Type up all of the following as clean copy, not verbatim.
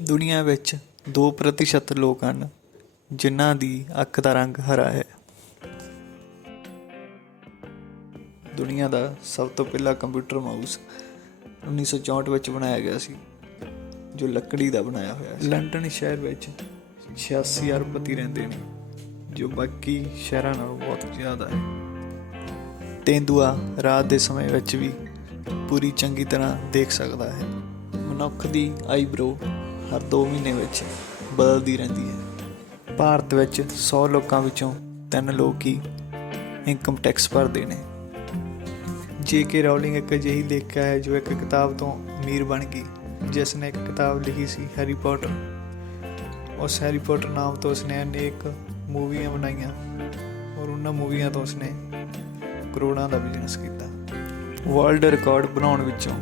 ਦੁਨੀਆ ਵਿੱਚ 2% ਲੋਕ ਹਨ ਜਿਨ੍ਹਾਂ ਦੀ ਅੱਖ ਦਾ ਰੰਗ ਹਰਾ ਹੈ। ਦੁਨੀਆ ਦਾ ਸਭ ਤੋਂ ਪਹਿਲਾ ਕੰਪਿਊਟਰ ਮਾਊਸ 1964 ਵਿੱਚ ਬਣਾਇਆ ਗਿਆ ਸੀ, ਜੋ ਲੱਕੜੀ ਦਾ ਬਣਾਇਆ ਹੋਇਆ ਸੀ। ਲੰਡਨ ਸ਼ਹਿਰ ਵਿੱਚ 86 ਅਰਬਪਤੀ ਰਹਿੰਦੇ ਨੇ, ਜੋ ਬਾਕੀ ਸ਼ਹਿਰਾਂ ਨਾਲੋਂ ਬਹੁਤ ਜ਼ਿਆਦਾ ਹੈ। ਤੇਂਦੂਆ ਰਾਤ ਦੇ ਸਮੇਂ ਵਿੱਚ ਵੀ ਪੂਰੀ ਚੰਗੀ ਤਰ੍ਹਾਂ ਦੇਖ ਸਕਦਾ ਹੈ। ਮਨੁੱਖ ਦੀ ਆਈਬਰੋ ਹਰ 2 ਮਹੀਨੇ ਵਿੱਚ ਬਦਲਦੀ ਰਹਿੰਦੀ ਹੈ। ਭਾਰਤ ਵਿੱਚ 100 ਲੋਕਾਂ ਵਿੱਚੋਂ 3 ਲੋਕ ਹੀ ਇਨਕਮ ਟੈਕਸ ਭਰਦੇ ਨੇ। J.K. ਰੋਲਿੰਗ ਇੱਕ ਅਜਿਹੀ ਲੇਖਿਕਾ ਹੈ ਜੋ ਇੱਕ ਕਿਤਾਬ ਤੋਂ ਅਮੀਰ ਬਣ ਗਈ, ਜਿਸ ਨੇ ਇੱਕ ਕਿਤਾਬ ਲਿਖੀ ਸੀ ਹੈਰੀ ਪੋਟਰ। ਉਸ ਹੈਰੀ ਪੋਟਰ ਨਾਮ ਤੋਂ ਉਸਨੇ ਅਨੇਕ ਮੂਵੀਆਂ ਬਣਾਈਆਂ ਔਰ ਉਹਨਾਂ ਮੂਵੀਆਂ ਤੋਂ ਉਸਨੇ ਕਰੋੜਾਂ ਦਾ ਬਿਜ਼ਨਸ ਕੀਤਾ। ਵਰਲਡ ਰਿਕਾਰਡ ਬਣਾਉਣ ਵਿੱਚੋਂ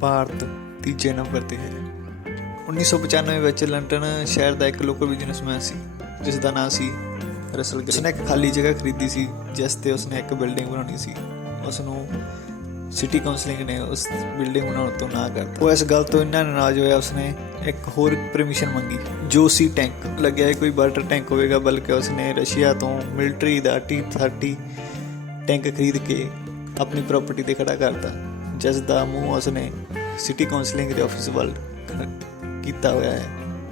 ਭਾਰਤ ਤੀਜੇ ਨੰਬਰ 'ਤੇ ਹੈ। 1995 ਵਿੱਚ ਲੰਡਨ ਸ਼ਹਿਰ ਦਾ ਇੱਕ ਲੋਕਲ ਬਿਜ਼ਨਸਮੈਨ ਸੀ ਜਿਸ ਦਾ ਨਾਂ ਸੀ ਰਸਲ ਗ੍ਰੇ। ਉਸਨੇ ਇੱਕ ਖਾਲੀ ਜਗ੍ਹਾ ਖਰੀਦੀ ਸੀ ਜਿਸ 'ਤੇ ਉਸਨੇ ਇੱਕ ਬਿਲਡਿੰਗ ਬਣਾਉਣੀ ਸੀ। ਉਸਨੂੰ ਸਿਟੀ ਕਾਉਂਸਲਿੰਗ ਨੇ ਉਸ ਬਿਲਡਿੰਗ ਬਣਾਉਣ ਤੋਂ ਨਾ ਕਰਤਾ। ਉਹ ਇਸ ਗੱਲ ਤੋਂ ਇੰਨਾ ਨਾਰਾਜ਼ ਹੋਇਆ, ਉਸਨੇ ਇੱਕ ਹੋਰ ਪਰਮਿਸ਼ਨ ਮੰਗੀ ਜੋ ਸੀ ਟੈਂਕ। ਲੱਗਿਆ ਕੋਈ ਵਾਟਰ ਟੈਂਕ ਹੋਵੇਗਾ, ਬਲਕਿ ਉਸਨੇ ਰਸ਼ੀਆ ਤੋਂ ਮਿਲਟਰੀ ਦਾ T-30 ਟੈਂਕ ਖਰੀਦ ਕੇ ਆਪਣੀ ਪ੍ਰਾਪਰਟੀ 'ਤੇ ਖੜਾ ਕਰਤਾ, ਜਿਸ ਦਾ ਮੂੰਹ ਉਸਨੇ ਸਿਟੀ ਕਾਉਂਸਲਿੰਗ ਦੇ ਆਫਿਸ ਵੱਲ ਕੀਤਾ ਹੋਇਆ ਹੈ,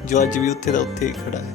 ਜੋ ਅੱਜ ਵੀ ਉੱਥੇ ਦਾ ਉੱਥੇ ਹੀ ਖੜਾ ਹੈ।